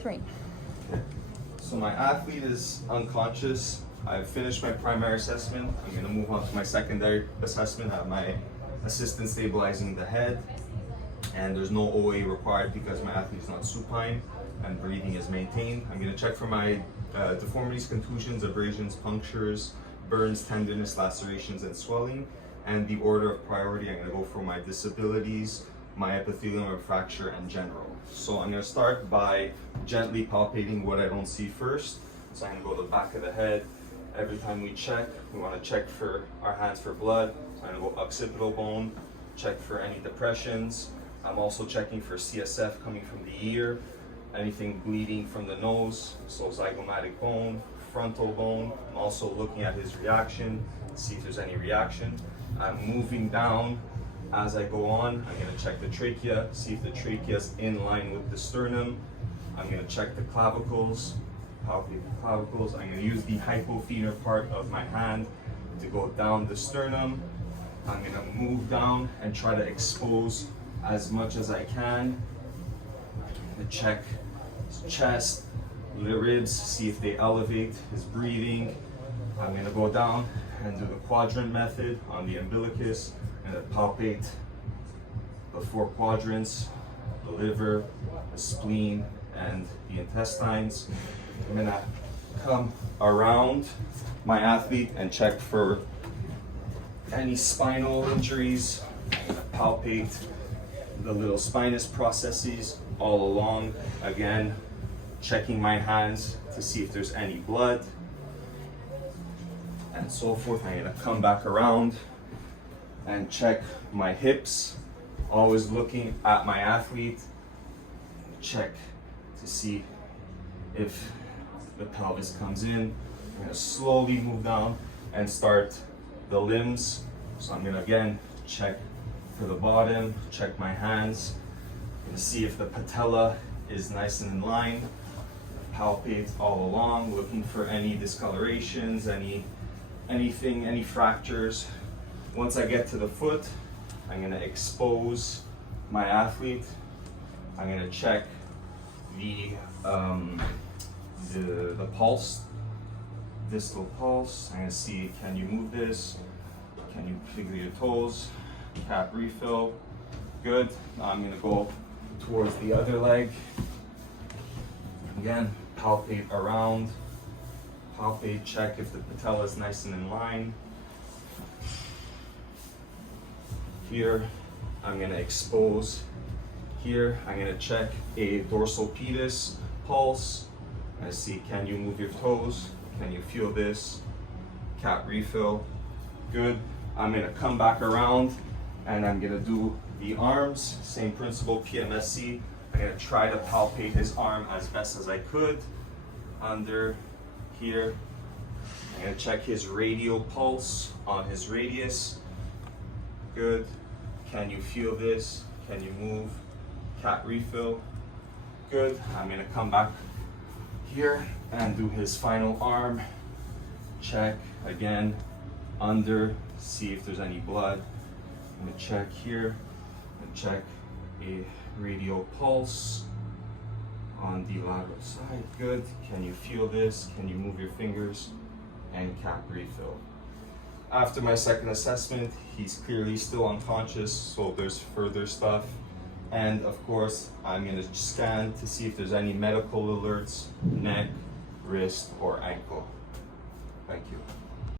3. So my athlete is unconscious. I've finished my primary assessment. I'm going to move on to my secondary assessment. I have my assistant stabilizing the head, and there's no OA required because my athlete is not supine and breathing is maintained. I'm going to check for my deformities, contusions, abrasions, punctures, burns, tenderness, lacerations, and swelling. And the order of priority, I'm going to go for my disabilities, my epithelium of fracture, and general. So I'm going to start by gently palpating what I don't see first. So I'm going to go to the back of the head. Every time we check, we want to check for our hands for blood. So I'm going to go occipital bone, check for any depressions. I'm also checking for CSF coming from the ear, anything bleeding from the nose, so zygomatic bone, frontal bone. I'm also looking at his reaction, see if there's any reaction. I'm moving down as I go on. I'm going to check the trachea, see if the trachea is in line with the sternum. I'm going to check the clavicles, palpate the clavicles. I'm going to use the hypophenar part of my hand to go down the sternum. I'm going to move down and try to expose as much as I can. I'm going to check his chest, the ribs, see if they elevate, his breathing. I'm going to go down and do the quadrant method on the umbilicus and palpate the 4 quadrants, the liver, the spleen, and the intestines. I'm going to come around my athlete and check for any spinal injuries. I'm going to palpate the little spinous processes all along. Again, checking my hands to see if there's any blood and so forth. I'm going to come back around and check my hips, always looking at my athlete. Check to see if the pelvis comes in. I'm going to slowly move down and start the limbs. So I'm going to again check for the bottom, check my hands, and see if the patella is nice and in line. Palpate all along, looking for any discolorations, anything, any fractures. Once I get to the foot, I'm going to expose my athlete. I'm going to check the pulse, distal pulse. I'm going to see, can you move this? Can you figure your toes? Cap refill. Good. Now I'm going to go towards the other leg. Again, palpate around. Palpate, check if the patella is nice and in line. Here, I'm going to expose. Here, I'm going to check a dorsal pedis pulse. I see, can you move your toes? Can you feel this? Cap refill. Good. I'm going to come back around and I'm going to do the arms. Same principle, PMSC. I'm going to try to palpate his arm as best as I could. Under here. I'm going to check his radial pulse on his radius. Good. Can you feel this? Can you move? Cat refill. Good. I'm going to come back here and do his final arm. Check again under, see if there's any blood. I'm going to check here and check a radial pulse on the lateral side. Good. Can you feel this? Can you move your fingers? And cap refill. After my second assessment, he's clearly still unconscious, so there's further stuff. And of course, I'm going to scan to see if there's any medical alerts, neck, wrist, or ankle.